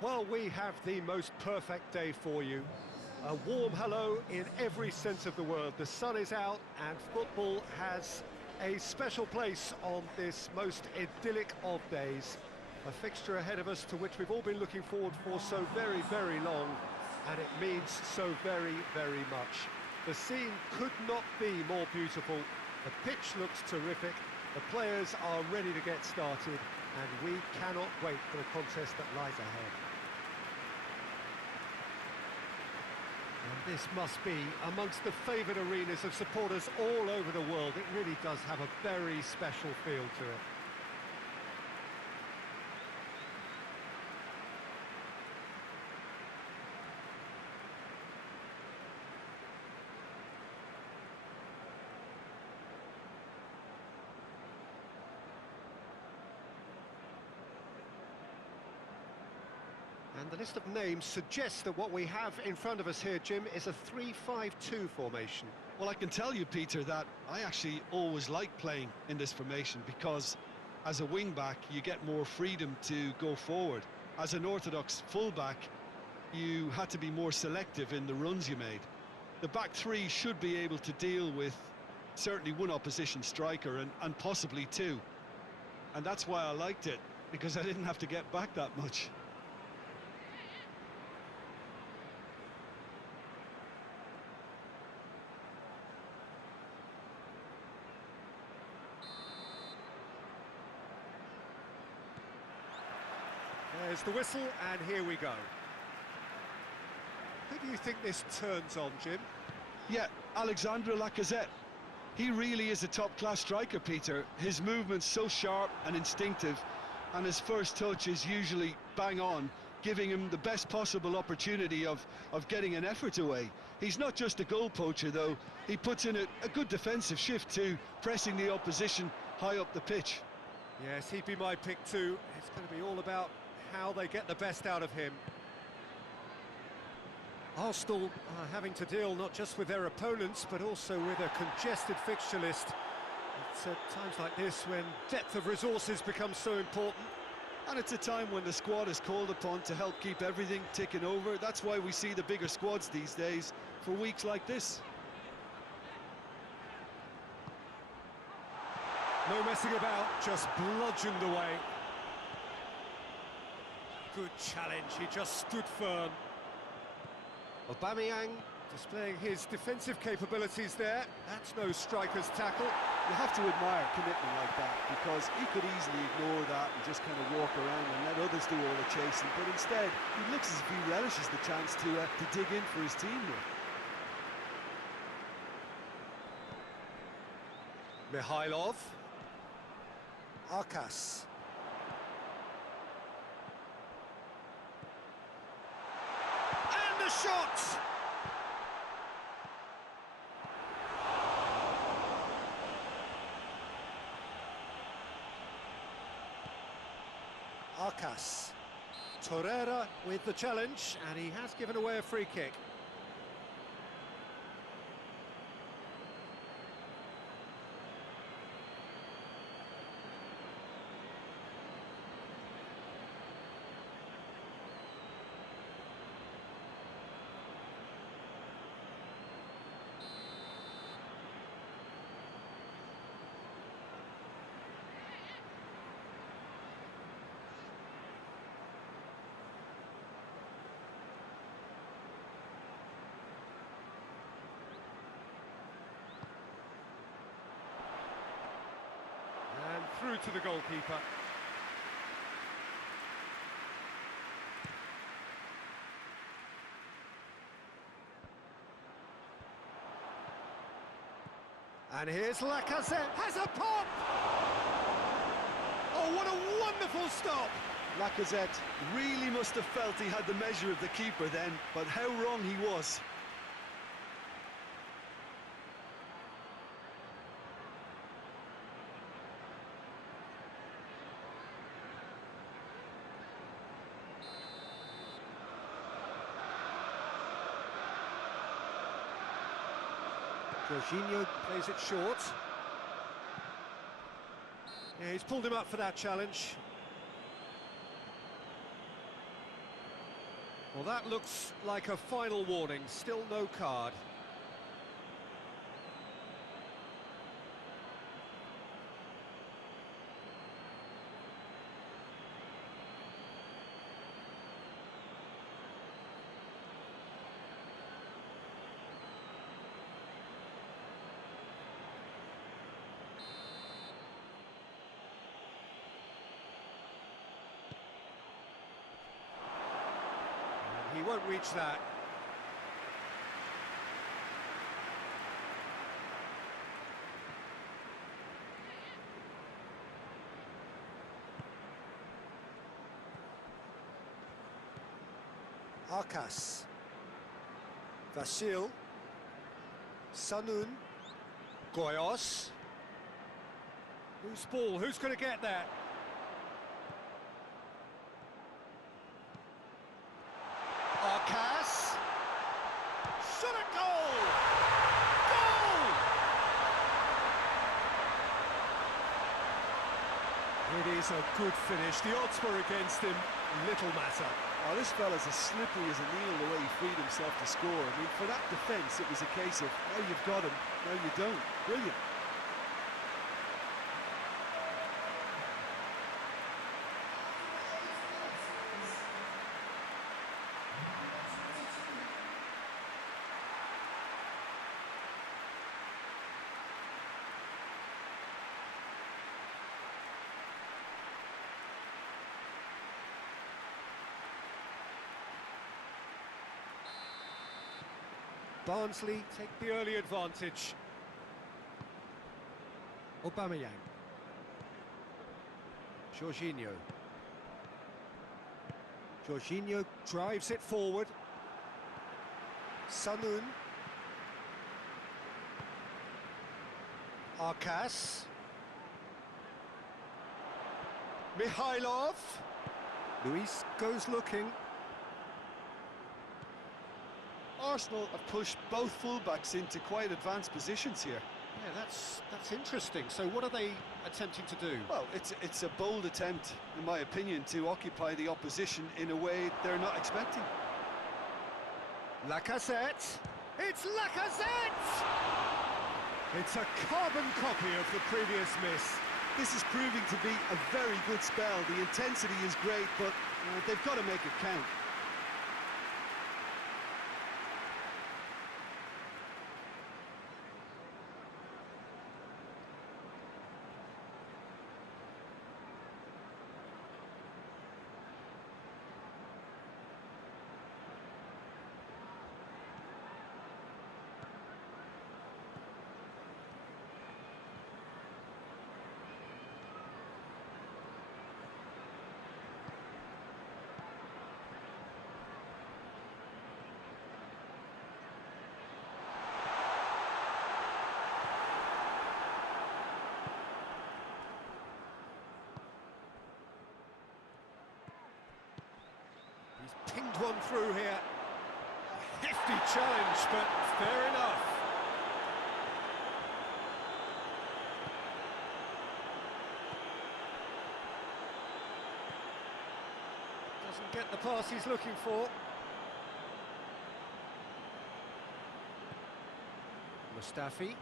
Well, we have the most perfect day for you. A warm hello in every sense of the word. The sun is out and football has a special place on this most idyllic of days. A fixture ahead of us to which we've all been looking forward for so very, very long, and it means so very, very much. The scene could not be more beautiful. The pitch looks terrific. The players are ready to get started, and we cannot wait for the contest that lies ahead. And this must be amongst the favoured arenas of supporters all over the world. It really does have a very special feel to it. And the list of names suggests that what we have in front of us here, Jim, is a 3-5-2 formation. Well, I can tell you, Peter, that I actually always like playing in this formation because as a wing-back, you get more freedom to go forward. As an orthodox full-back, you had to be more selective in the runs you made. The back three should be able to deal with certainly one opposition striker and possibly two. And that's why I liked it, because I didn't have to get back that much. There's the whistle, and here we go. Who do you think this turns on, Jim? Yeah, Alexandre Lacazette. He really is a top-class striker, Peter. His movement's so sharp and instinctive, and his first touch is usually bang on, giving him the best possible opportunity of getting an effort away. He's not just a goal poacher, though. He puts in a good defensive shift too, pressing the opposition high up the pitch. Yes, he'd be my pick too. It's going to be all about how they get the best out of him. Arsenal are having to deal not just with their opponents, but also with a congested fixture list. It's at times like this when depth of resources becomes so important. And it's a time when the squad is called upon to help keep everything ticking over. That's why we see the bigger squads these days for weeks like this. No messing about, just bludgeoned away. Good challenge, he just stood firm. Aubameyang displaying his defensive capabilities there. That's no striker's tackle. You have to admire commitment like that, because he could easily ignore that and just kind of walk around and let others do all the chasing, but instead he looks as if he relishes the chance to dig in for his team here. Mikhailov. Arkas. And the shot! Arkas. Torreira with the challenge, and he has given away a free kick. And through to the goalkeeper. And here's Lacazette, has a pop! Oh, what a wonderful stop! Lacazette really must have felt he had the measure of the keeper then, but how wrong he was. Jorginho plays it short. Yeah, he's pulled him up for that challenge. Well, that looks like a final warning, still no card. He won't reach that. Arkas. Vasil. Sanun. Goyos. Who's ball? Who's going to get that? Arkas. Shot at goal! Goal! It is a good finish. The odds were against him. Little matter. Oh, this fella's as slippery as a needle the way he freed himself to score. I mean, for that defence, it was a case of, now you've got him, now you don't. Brilliant. Barnsley take the early advantage. Aubameyang. Jorginho. Jorginho drives it forward. Sanun. Arkas. Mikhailov. Luis goes looking. Arsenal have pushed both fullbacks into quite advanced positions here. Yeah, that's interesting. So what are they attempting to do? Well, it's a bold attempt, in my opinion, to occupy the opposition in a way they're not expecting. Lacazette! It's Lacazette! It's a carbon copy of the previous miss. This is proving to be a very good spell. The intensity is great, but they've got to make it count. Pinged one through here. A hefty challenge, but fair enough. Doesn't get the pass he's looking for. Mustafi.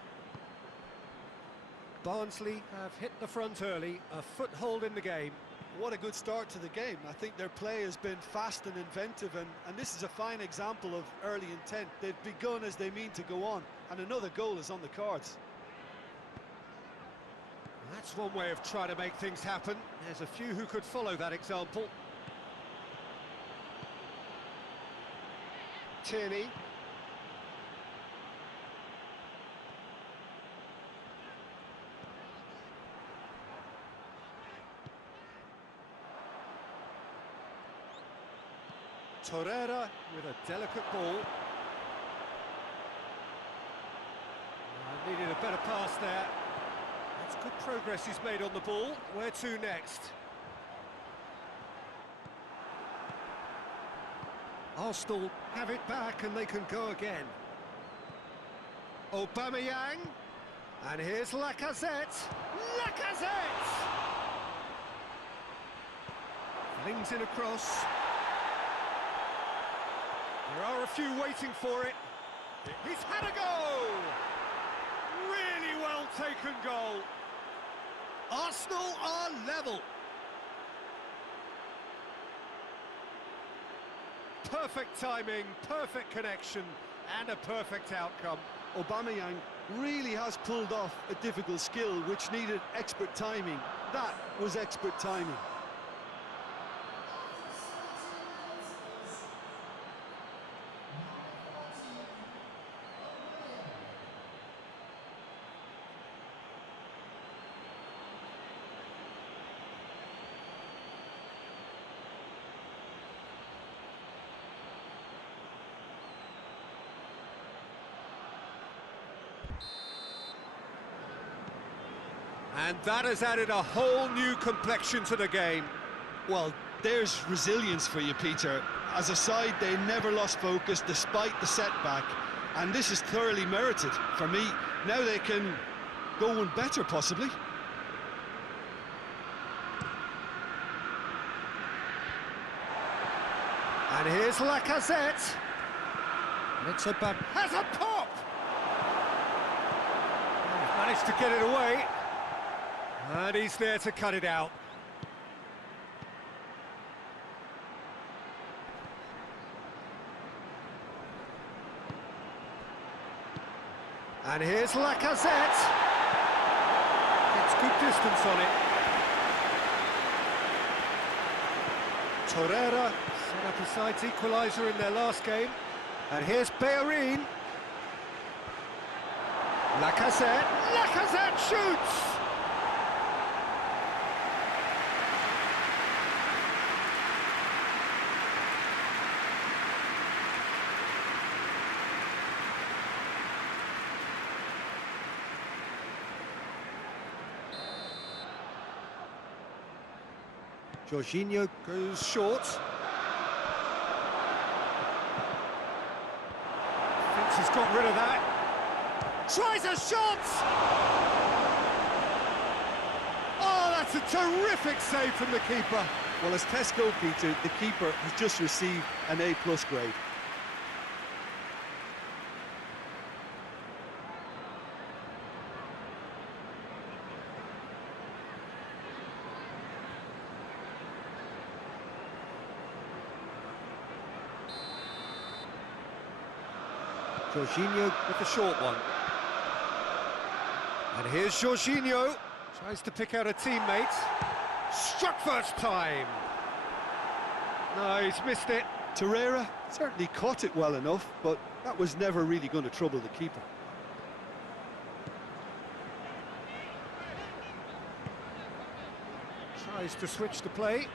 Barnsley have hit the front early, a foothold in the game. What a good start to the game. I think their play has been fast and inventive, and this is a fine example of early intent. They've begun as they mean to go on, and another goal is on the cards. That's one way of trying to make things happen. There's a few who could follow that example. Tierney. Torreira with a delicate ball. Needed a better pass there. That's good progress he's made on the ball. Where to next? Arsenal have it back and they can go again. Aubameyang. And here's Lacazette. Lacazette! Flings in across. There are a few waiting for it. He's had a go! Really well taken goal. Arsenal are level. Perfect timing, perfect connection, and a perfect outcome. Aubameyang really has pulled off a difficult skill which needed expert timing. That was expert timing. And that has added a whole new complexion to the game. Well, there's resilience for you, Peter. As a side, they never lost focus despite the setback, and this is thoroughly merited for me. Now they can go one better, possibly. And here's Lacazette. It's a bad... has a pop! Managed to get it away. And he's there to cut it out. And here's Lacazette. Gets good distance on it. Torreira set up a side's equaliser in their last game. And here's Bellerin. Lacazette. Lacazette shoots! Jorginho goes short. Thinks he's got rid of that. Tries a shot! Oh, that's a terrific save from the keeper. Well, as tests go, Peter, the keeper has just received an A+ grade. Jorginho with the short one. And here's Jorginho. Tries to pick out a teammate. Struck first time. No, he's missed it. Torreira certainly caught it well enough, but that was never really going to trouble the keeper. Tries to switch the play.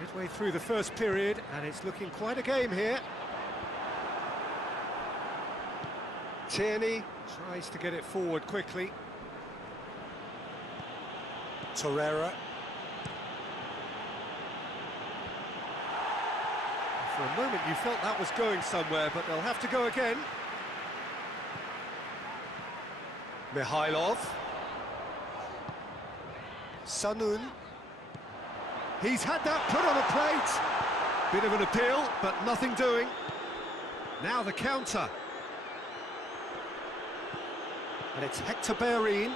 Midway through the first period, and it's looking quite a game here. Tierney tries to get it forward quickly. Torreira. For a moment you felt that was going somewhere, but they'll have to go again. Mikhailov. Sanun. He's had that put on a plate. Bit of an appeal, but nothing doing. Now the counter. And it's Hector Bellerin.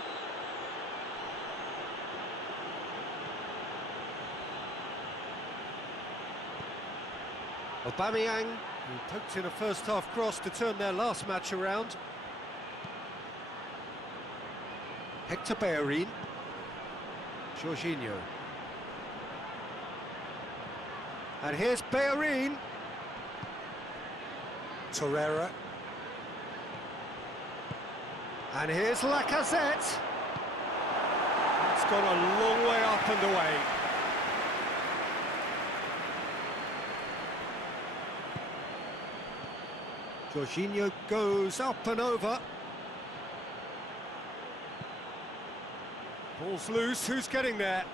Aubameyang, who poked in a first-half cross to turn their last match around. Hector Bellerin. Jorginho. And here's Bellerin. Torreira. And here's Lacazette. It's gone a long way up and away. Jorginho goes up and over. Ball's loose, who's getting there?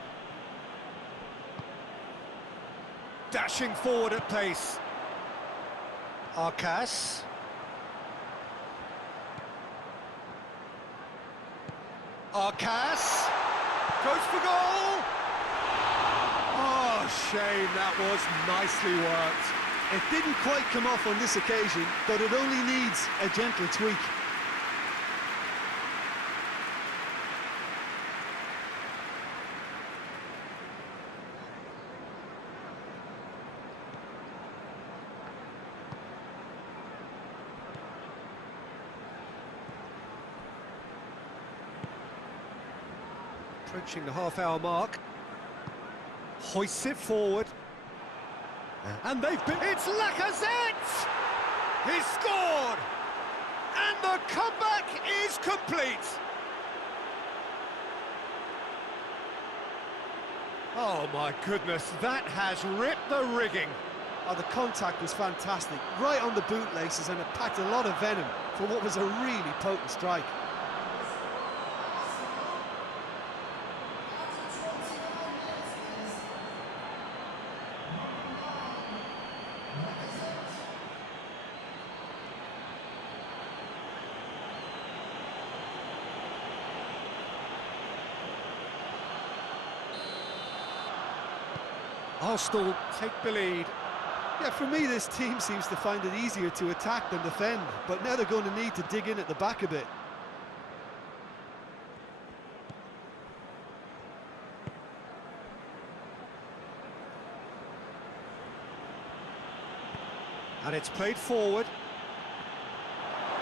Dashing forward at pace. Arcas. Arcas. Goes for goal! Oh, shame, that was nicely worked. It didn't quite come off on this occasion, but it only needs a gentle tweak. Approaching the half-hour mark. Hoists it forward. And they've been... It's Lacazette! He's scored! And the comeback is complete! Oh my goodness, that has ripped the rigging. Oh, the contact was fantastic, right on the bootlaces, and it packed a lot of venom for what was a really potent strike. Arsenal take the lead. Yeah, for me, this team seems to find it easier to attack than defend, but now they're going to need to dig in at the back a bit. And it's played forward.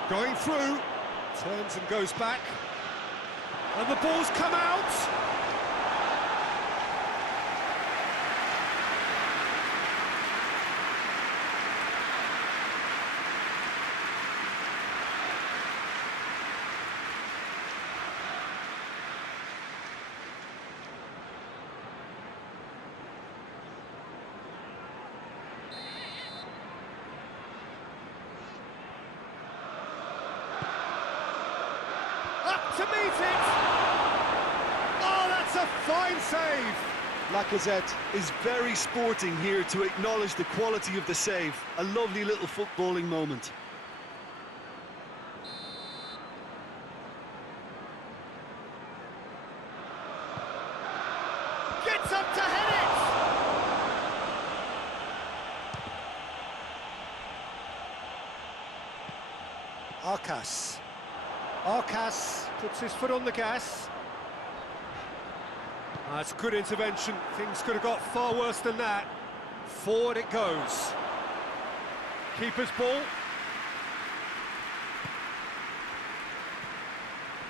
Going through. Turns and goes back. And the ball's come out. To meet it! Oh, that's a fine save! Lacazette is very sporting here to acknowledge the quality of the save. A lovely little footballing moment. Gets up to head it! Arcas puts his foot on the gas. That's good intervention. Things could have got far worse than that. Forward it goes. Keeper's ball.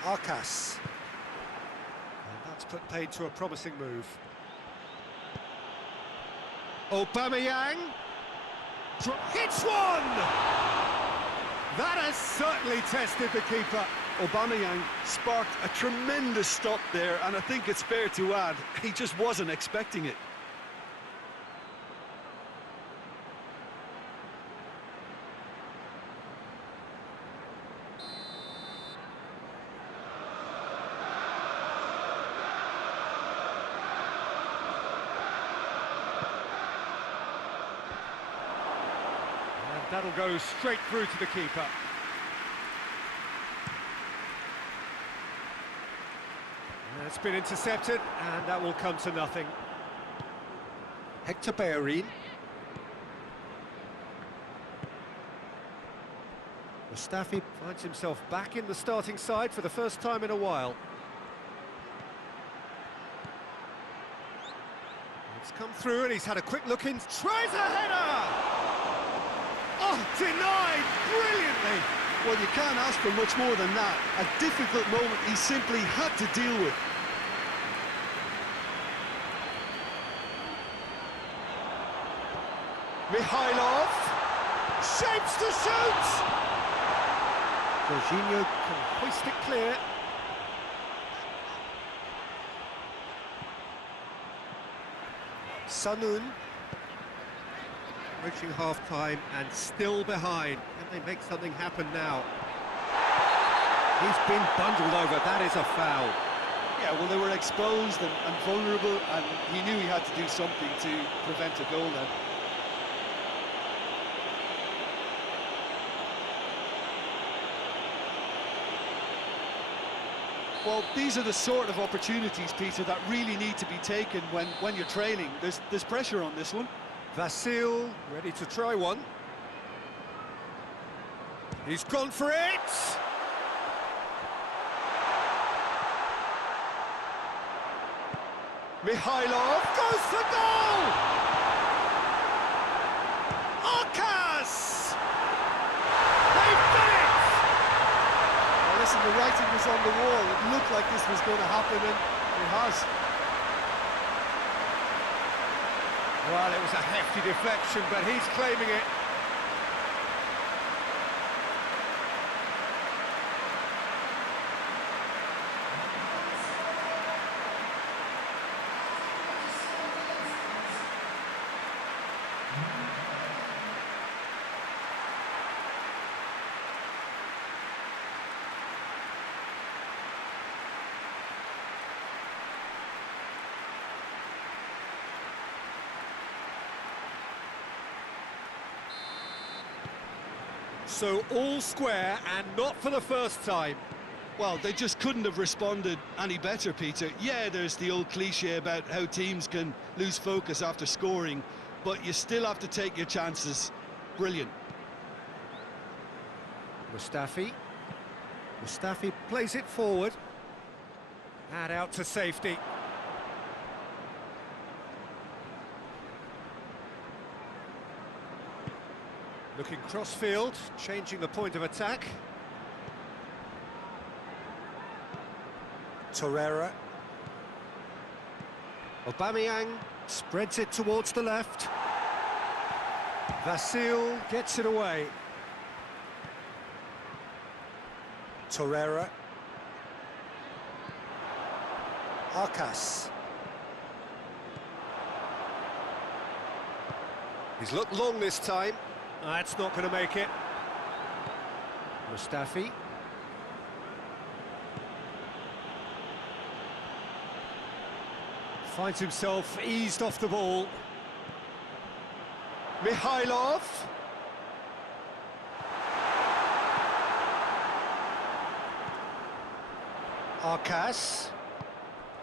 Arcas. And that's put paid to a promising move. Aubameyang. Hits one! That has certainly tested the keeper. Aubameyang sparked a tremendous stop there, and I think it's fair to add, he just wasn't expecting it. And that'll go straight through to the keeper. It's been intercepted, and that will come to nothing. Hector Bellerin. Mustafi finds himself back in the starting side for the first time in a while. It's come through, and he's had a quick look in. Tries a header! Oh, denied brilliantly! Well, you can't ask for much more than that. A difficult moment he simply had to deal with. Mikhailov shapes to shoot! Jorginho can hoist it clear. Sanun reaching half-time and still behind. Can they make something happen now? He's been bundled over, that is a foul. Yeah, well, they were exposed and vulnerable, and he knew he had to do something to prevent a goal then. Well, these are the sort of opportunities, Peter, that really need to be taken when you're trailing. There's pressure on this one. Vasil, ready to try one. He's gone for it! Mikhailov goes for goal! Arkas! They've done it! Well, listen, the writing was on the wall. It looked like this was going to happen, and it has. Well, it was a hefty deflection, but he's claiming it. So all square, and not for the first time. Well, they just couldn't have responded any better, Peter. Yeah, there's the old cliche about how teams can lose focus after scoring, but you still have to take your chances. Brilliant. Mustafi plays it forward. And out to safety. Looking cross-field, changing the point of attack. Torreira. Aubameyang spreads it towards the left. Vasil gets it away. Torreira. Arkas. He's looked long this time. That's not going to make it. Mustafi. Finds himself eased off the ball. Mikhailov. Arkas.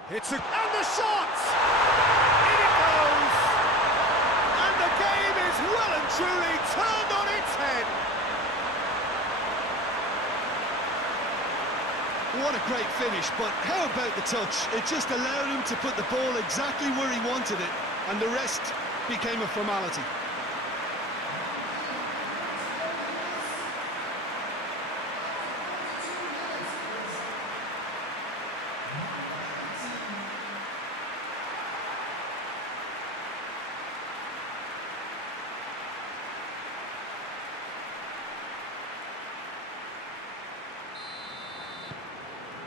Hits a... and the shot! In it goes! And the game is well and truly turned on its head. What a great finish, but how about the touch? It just allowed him to put the ball exactly where he wanted it, and the rest became a formality.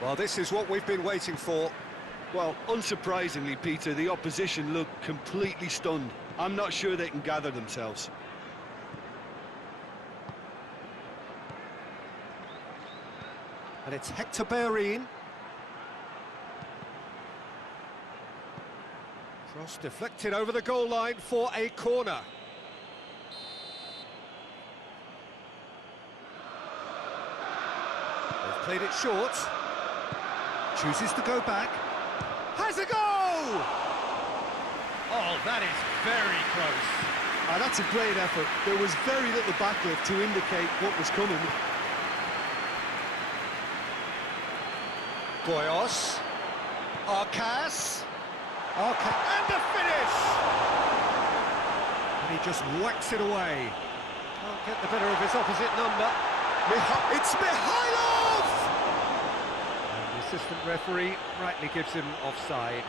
Well, this is what we've been waiting for. Well, unsurprisingly, Peter, the opposition look completely stunned. I'm not sure they can gather themselves. And it's Hector Bellerin. Cross deflected over the goal line for a corner. They've played it short. Chooses to go back. Has a go! Oh, that is very close. That's a great effort. There was very little backlift to indicate what was coming. Goyos. Arkas. And the finish! And he just whacks it away. Can't get the better of his opposite number. It's Mikhailov! And the assistant referee rightly gives him offside.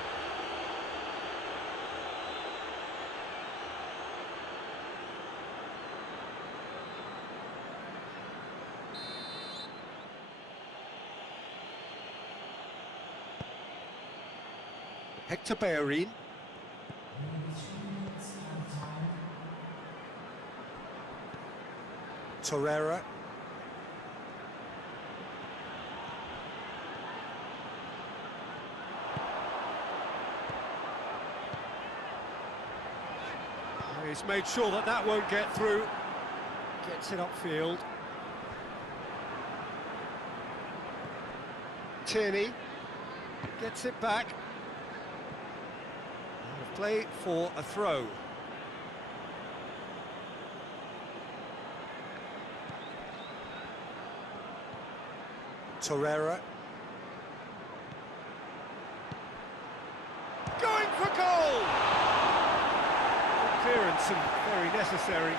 Hector Bellerin. Torreira. He's made sure that that won't get through. Gets it upfield. Tierney gets it back. Play for a throw. Torreira. Going for goal! Clearance and very necessary.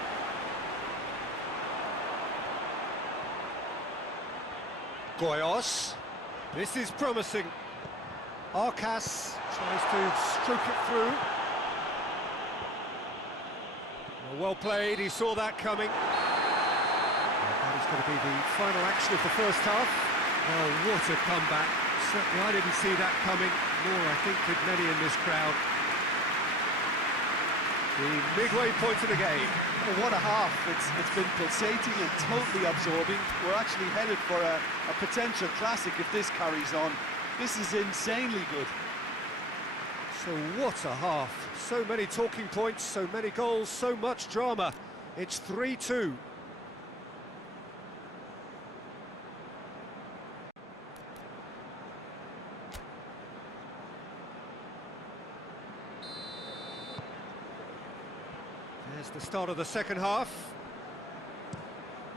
Goyos. This is promising. Arcas tries to stroke it through. Well played, he saw that coming. And that is going to be the final action of the first half. Oh, what a comeback. Certainly I didn't see that coming, nor I think did many in this crowd. The midway point of the game. Well, what a half. It's been pulsating and totally absorbing. We're actually headed for a potential classic if this carries on. This is insanely good. So what a half. So many talking points, so many goals, so much drama. It's 3-2. There's the start of the second half.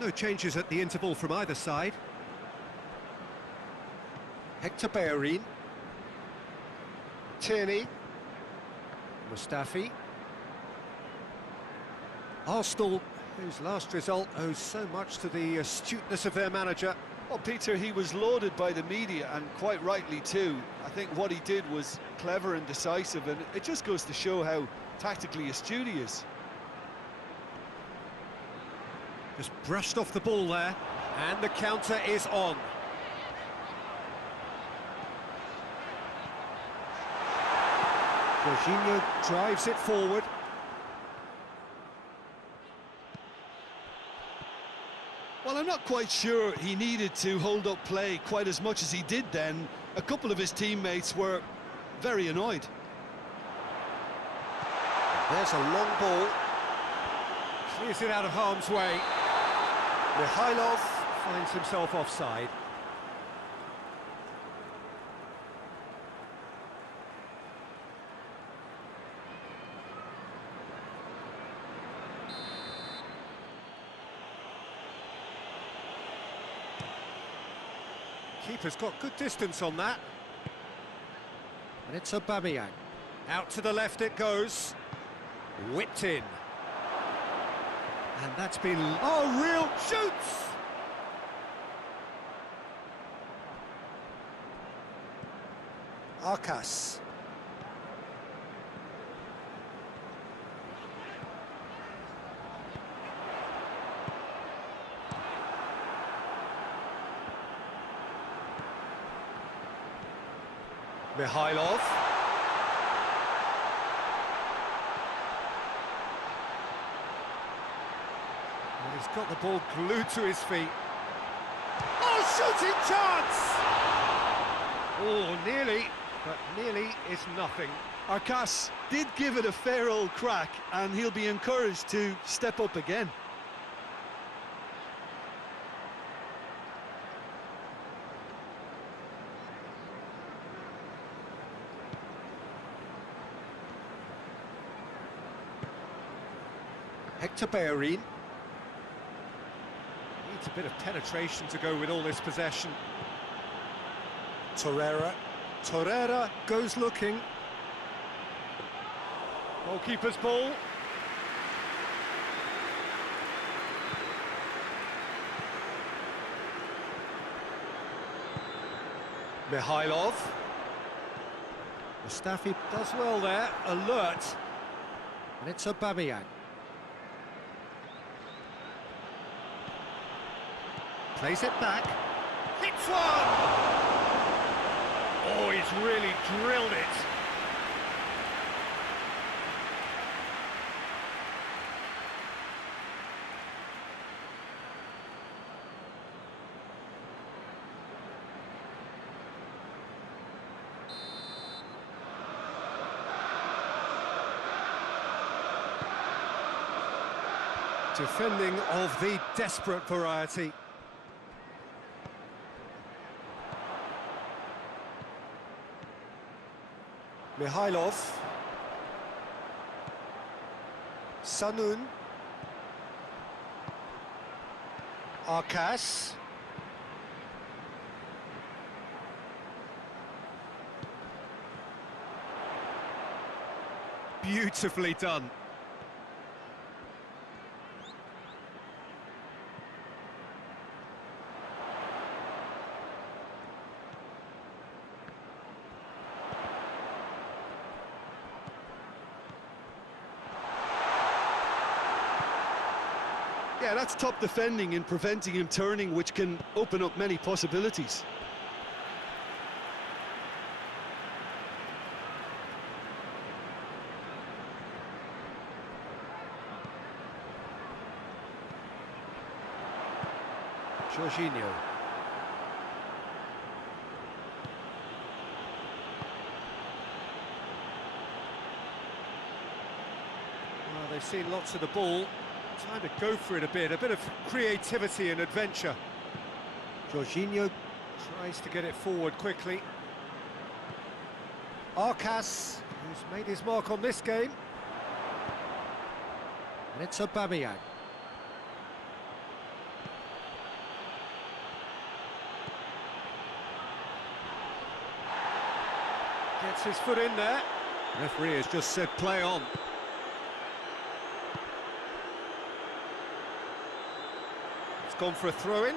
No changes at the interval from either side. Hector Bellerin. Tierney. Mustafi. Arsenal, whose last result owes so much to the astuteness of their manager. Well, Peter, he was lauded by the media, and quite rightly too. I think what he did was clever and decisive, and it just goes to show how tactically astute he is. Just brushed off the ball there, and the counter is on. Jorginho drives it forward. Well, I'm not quite sure he needed to hold up play quite as much as he did then. A couple of his teammates were very annoyed. There's a long ball. Clears it out of harm's way. Mikhailov finds himself offside. Keeper's got good distance on that. And it's Aubameyang. Out to the left it goes. Whipped in. And that's been... Oh, real shoots! Arcas. Mikhailov. And he's got the ball glued to his feet. Oh, shooting chance! Oh, nearly, but nearly is nothing. Arcas did give it a fair old crack, and he'll be encouraged to step up again. Hector Bellerin. Needs a bit of penetration to go with all this possession. Torreira. Torreira goes looking. Goalkeeper's ball. Mikhailov. Mustafi does well there, alert. And it's Aubameyang. Plays it back. Hits one! Oh, he's really drilled it. Defending of the desperate variety. Mihailov. Sanun. Arkas. Beautifully done. Yeah, that's top defending and preventing him turning, which can open up many possibilities. Jorginho. Well, they've seen lots of the ball. Time to go for it a bit of creativity and adventure. Jorginho tries to get it forward quickly. Arkas, who's made his mark on this game. And it's Aubameyang. Gets his foot in there. Referee has just said play on. It's gone for a throw-in.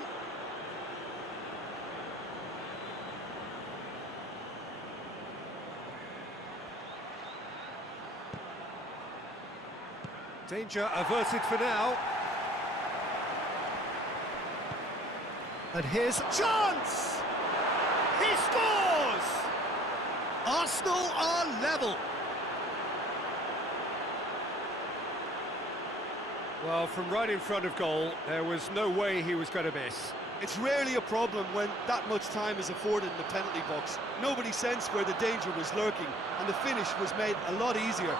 Danger averted for now. And here's a chance! He scores! Arsenal are level. Well, from right in front of goal, there was no way he was going to miss. It's rarely a problem when that much time is afforded in the penalty box. Nobody sensed where the danger was lurking, and the finish was made a lot easier.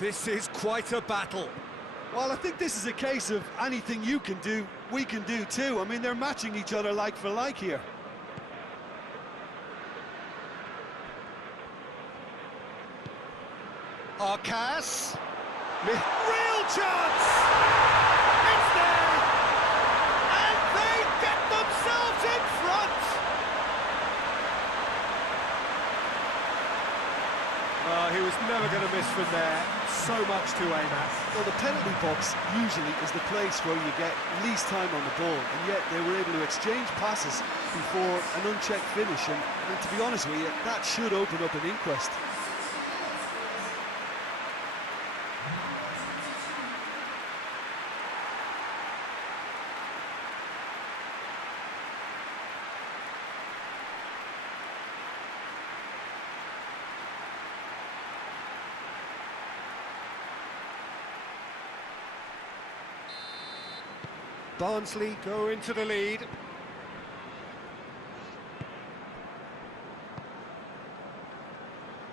This is quite a battle. Well, I think this is a case of anything you can do, we can do too. I mean, they're matching each other like for like here. Arkas. Real chance! It's there! And they get themselves in front! He was never going to miss from there. So much to aim at. Well, the penalty box usually is the place where you get least time on the ball, and yet they were able to exchange passes before an unchecked finish, and to be honest with you, that should open up an inquest. Barnsley go into the lead.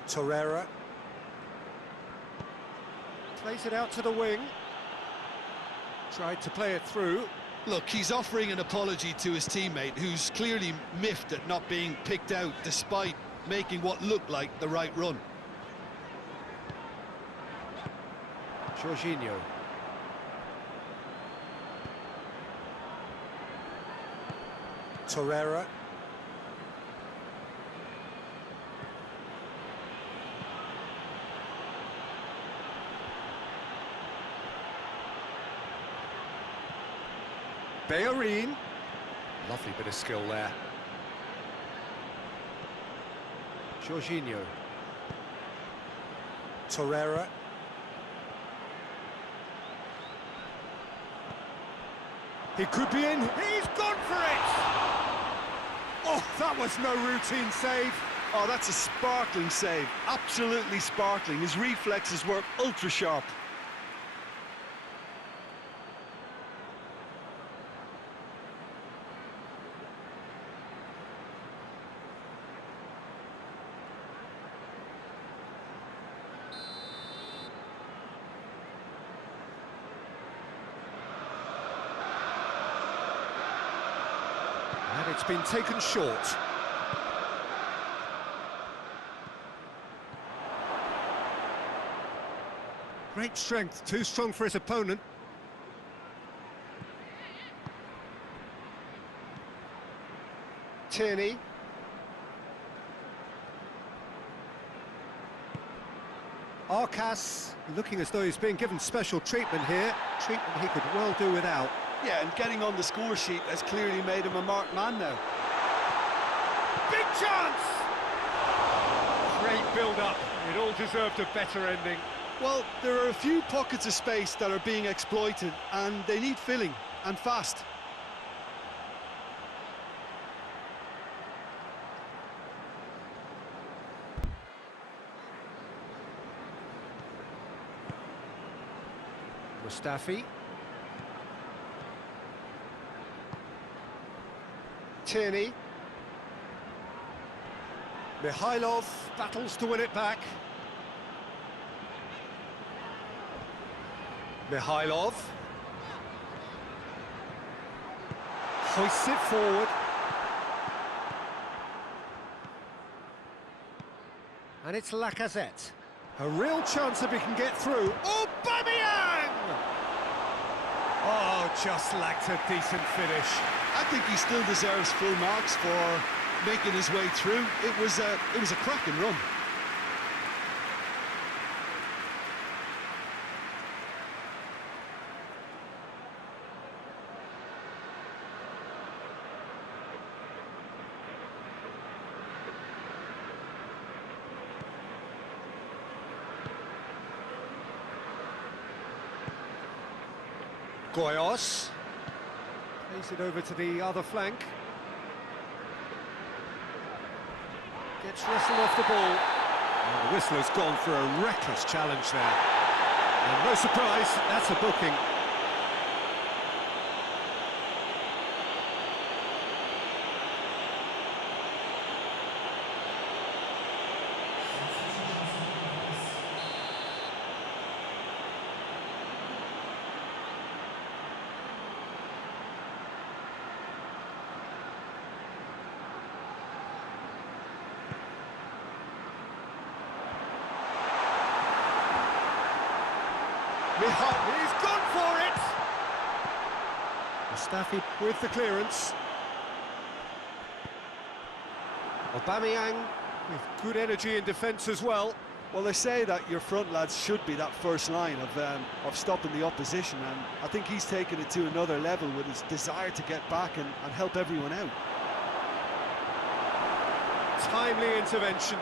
Torreira. Plays it out to the wing. Tried to play it through. Look, he's offering an apology to his teammate, who's clearly miffed at not being picked out despite making what looked like the right run. Jorginho. Torreira. Bellerin. Lovely bit of skill there. Jorginho. Torreira. He could be in. He's gone for it! Oh, that was no routine save. Oh, that's a sparkling save. Absolutely sparkling. His reflexes were ultra sharp. It's been taken short. Great strength, too strong for his opponent. Tierney. Arcas, looking as though he's being given special treatment here. Treatment he could well do without. Yeah, and getting on the score sheet has clearly made him a marked man now. Big chance! Great build-up. It all deserved a better ending. Well, there are a few pockets of space that are being exploited, and they need filling, and fast. Mustafi. Tierney. Mikhailov battles to win it back. Mikhailov. Hoists it forward. And it's Lacazette. A real chance if he can get through. Aubameyang! Oh, just lacked a decent finish. I think he still deserves full marks for making his way through. It was a cracking run. Goyos plays it over to the other flank. Gets wrestled off the ball. And the whistler's gone for a reckless challenge there. And no surprise, that's a booking. He's gone for it! Mustafi with the clearance. Aubameyang with good energy in defence as well. Well, they say that your front lads should be that first line of stopping the opposition, and I think he's taken it to another level with his desire to get back and help everyone out. Timely intervention.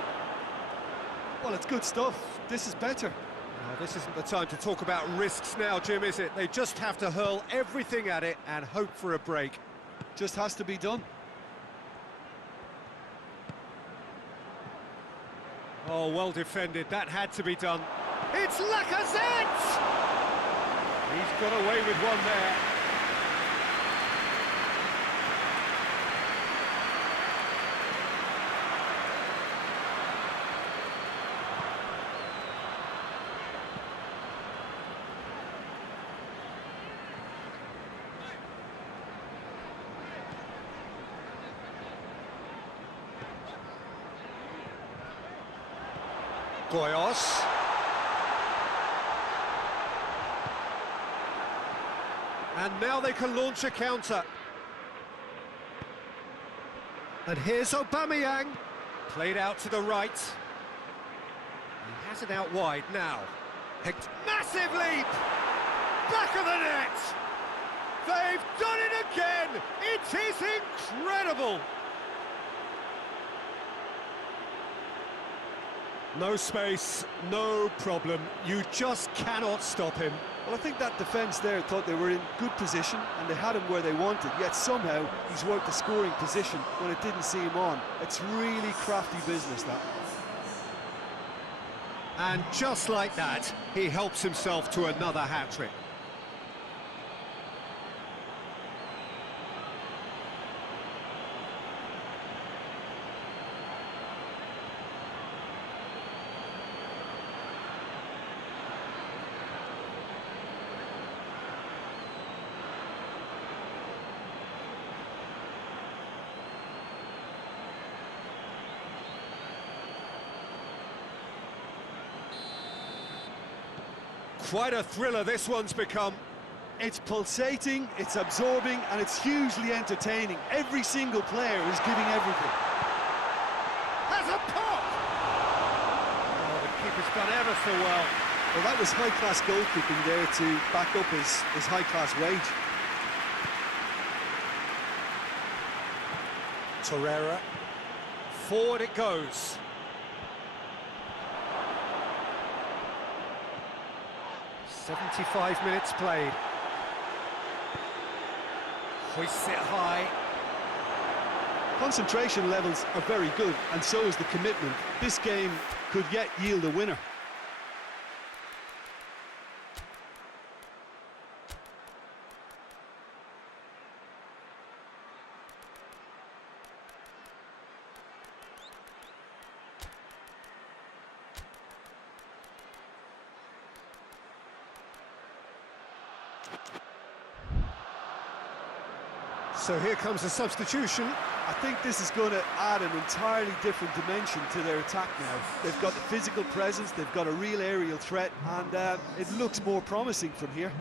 Well, it's good stuff. This is better. This isn't the time to talk about risks now, Jim, is it? They just have to hurl everything at it and hope for a break. Just has to be done. Oh, well defended. That had to be done. It's Lacazette! He's got away with one there. Goyos. And now they can launch a counter. And here's Aubameyang. Played out to the right. He has it out wide now. Picked massive leap! Back of the net! They've done it again! It is incredible! No space, no problem. You just cannot stop him. Well, I think that defence there thought they were in good position and they had him where they wanted, yet somehow he's worked the scoring position when it didn't see him on. It's really crafty business, that. And just like that, he helps himself to another hat-trick. Quite a thriller this one's become. It's pulsating, it's absorbing, and it's hugely entertaining. Every single player is giving everything. Has a pop! Oh, the keeper's done ever so well. Well, that was high-class goalkeeping there to back up his high-class wage. Torreira. Forward it goes. "75 minutes played. Hoists it high. Concentration levels are very good, and so is the commitment. This game could yet yield a winner. So here comes a substitution. I think this is going to add an entirely different dimension to their attack now. They've got the physical presence, they've got a real aerial threat, and it looks more promising from here.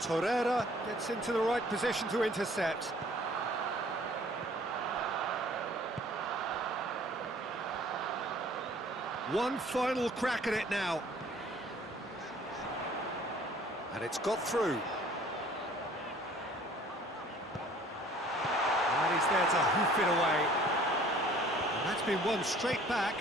Torreira gets into the right position to intercept. One final crack at it now. And it's got through. And he's there to hoof it away. And that's been won straight back.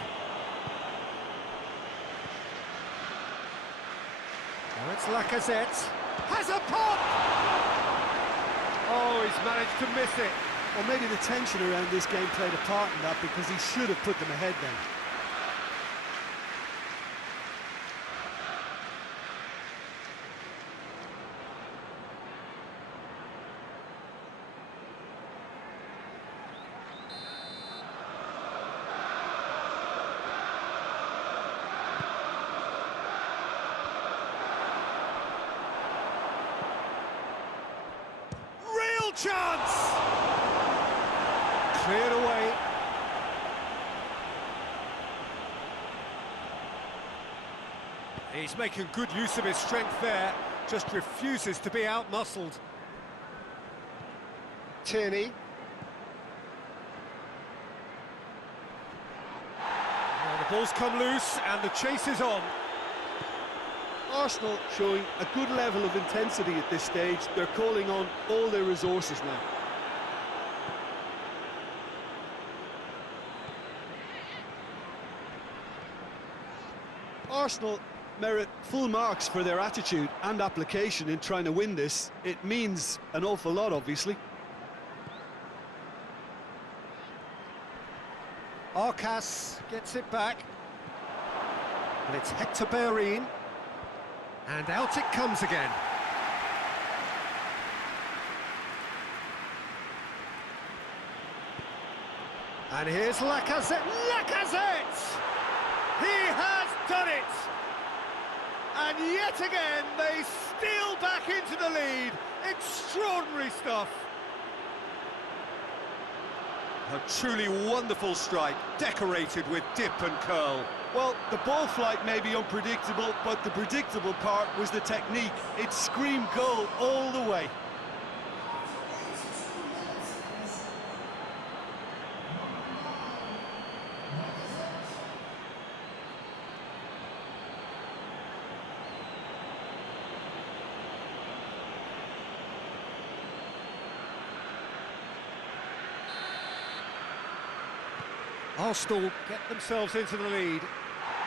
Now it's Lacazette. Has a pop! Oh, he's managed to miss it. Or maybe the tension around this game played a part in that, because he should have put them ahead then. Chance! Cleared away. He's making good use of his strength there, just refuses to be out-muscled. Tierney. Now the ball's come loose and the chase is on. Arsenal showing a good level of intensity at this stage. They're calling on all their resources now. Arsenal merit full marks for their attitude and application in trying to win this. It means an awful lot, obviously. Arcas gets it back. And it's Hector Bellerin. And out it comes again. And here's Lacazette. Lacazette! He has done it! And yet again, they steal back into the lead. Extraordinary stuff. A truly wonderful strike, decorated with dip and curl. Well, the ball flight may be unpredictable, but the predictable part was the technique. It screamed goal all the way. Arsenal get themselves into the lead.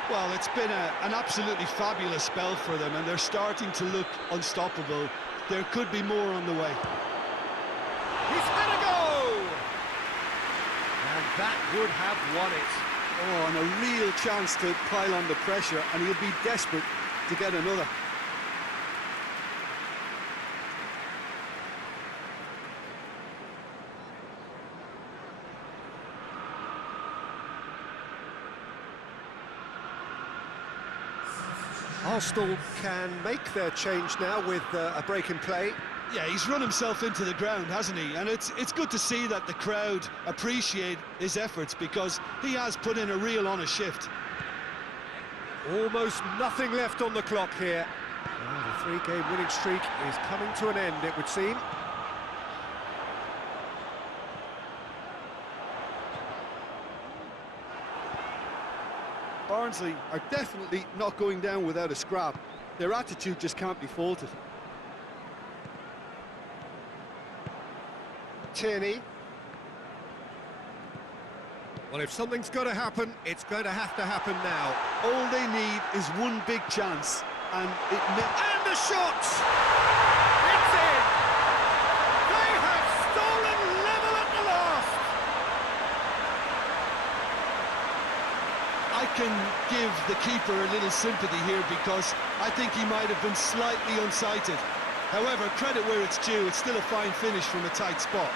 Well, it's been an absolutely fabulous spell for them, and they're starting to look unstoppable. There could be more on the way. He's had a go! And that would have won it. Oh, and a real chance to pile on the pressure, and he'll be desperate to get another. Arsenal can make their change now with a break in play. Yeah, he's run himself into the ground, hasn't he? And it's good to see that the crowd appreciate his efforts, because he has put in a real honest shift. Almost nothing left on the clock here. Well, the three-game winning streak is coming to an end, it would seem. Barnsley are definitely not going down without a scrap. Their attitude just can't be faulted. Tierney. Well, if something's got to happen, it's going to happen now. All they need is one big chance, and it may... And the shot! It's in! They have stolen level at the last! I can give the keeper a little sympathy here, because I think he might have been slightly unsighted. However, credit where it's due, it's still a fine finish from a tight spot.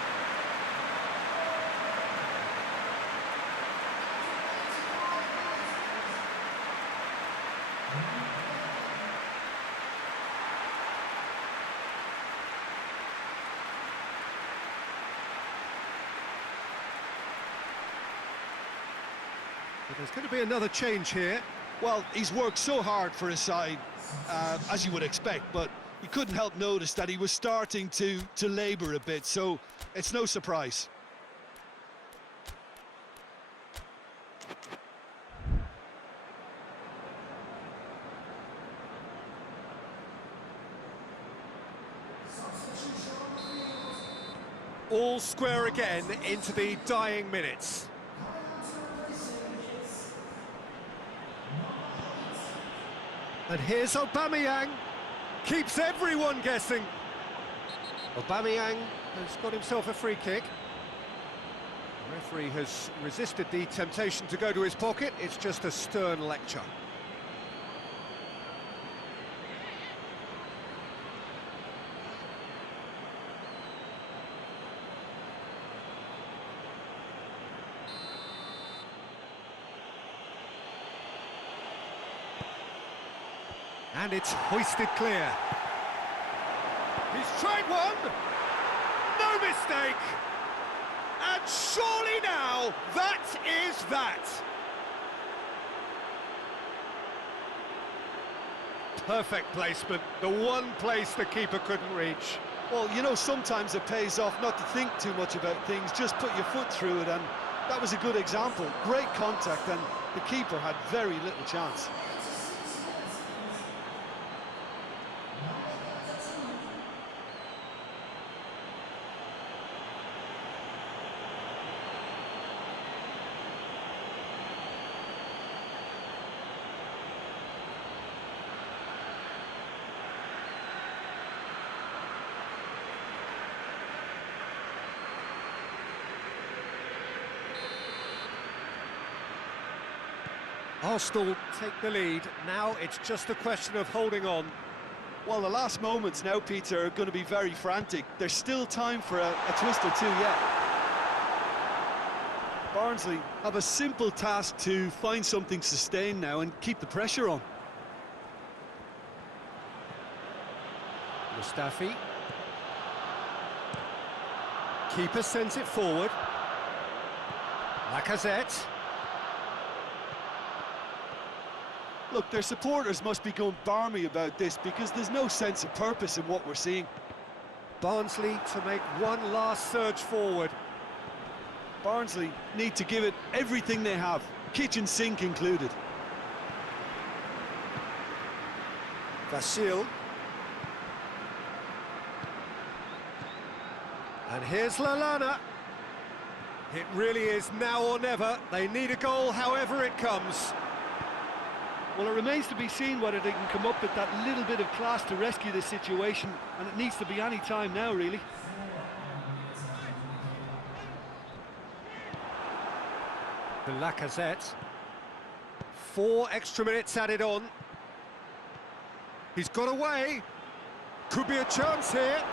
But there's going to be another change here. Well, he's worked so hard for his side, as you would expect, but you couldn't help notice that he was starting to labour a bit, so it's no surprise. All square again into the dying minutes. And here's Aubameyang. Keeps everyone guessing. Aubameyang has got himself a free kick. The referee has resisted the temptation to go to his pocket. It's just a stern lecture. And it's hoisted clear. He's tried one. No mistake. And surely now, that is that. Perfect placement. The one place the keeper couldn't reach. Well, you know, sometimes it pays off not to think too much about things, just put your foot through it, and that was a good example. Great contact, and the keeper had very little chance. Arsenal take the lead. Now it's just a question of holding on. Well, the last moments now, Peter, are going to be very frantic. There's still time for a twist or two yet. Barnsley have a simple task to find something sustained now and keep the pressure on. Mustafi. Keeper sends it forward. Lacazette. Look, their supporters must be going barmy about this, because there's no sense of purpose in what we're seeing. Barnsley to make one last surge forward. Barnsley need to give it everything they have, kitchen sink included. Vasil. And here's Lallana. It really is now or never. They need a goal however it comes. Well, it remains to be seen whether they can come up with that little bit of class to rescue this situation, and it needs to be any time now, really. The Lacazette. 4 extra minutes added on. He's got away. Could be a chance here.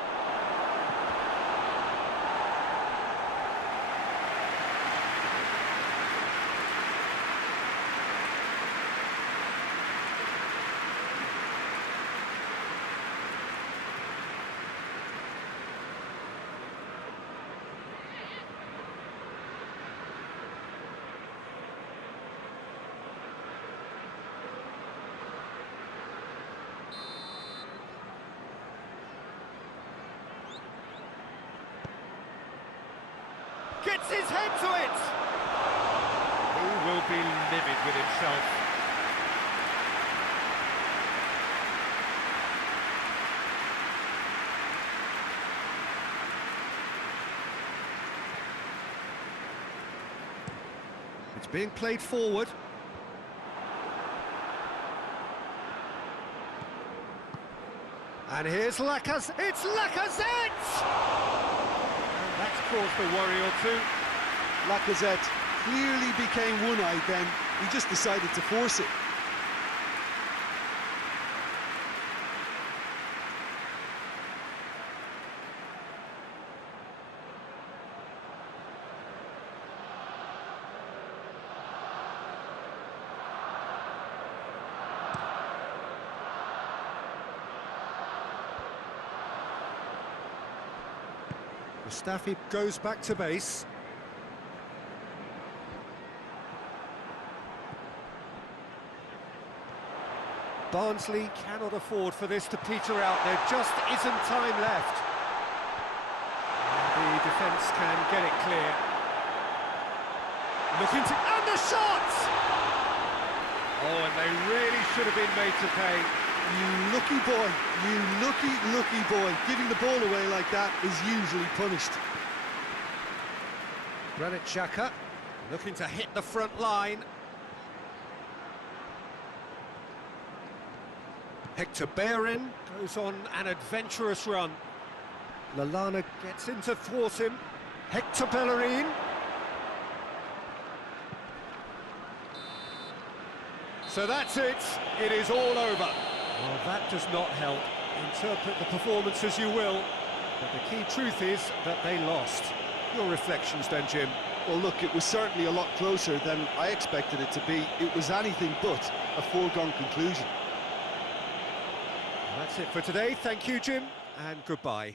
Gets his head to it! He will be livid with himself. It's being played forward. And here's Lacazette. It's Lacazette! And that's caused a worry or two. Lacazette clearly became one-eyed then. He just decided to force it. Mustafi goes back to base. Barnsley cannot afford for this to peter out. There just isn't time left. And the defence can get it clear. Looking to... and the shot! Oh, and they really should have been made to pay. You lucky boy, you lucky boy. Giving the ball away like that is usually punished. Granit Xhaka looking to hit the front line. Hector Bellerin goes on an adventurous run. Lallana gets in to thwart him. Hector Bellerin. So that's it. It is all over. Well, that does not help. Interpret the performance as you will, but the key truth is that they lost. Your reflections then, Jim? Well, look, it was certainly a lot closer than I expected it to be. It was anything but a foregone conclusion. That's it for today. Thank you, Jim, and goodbye.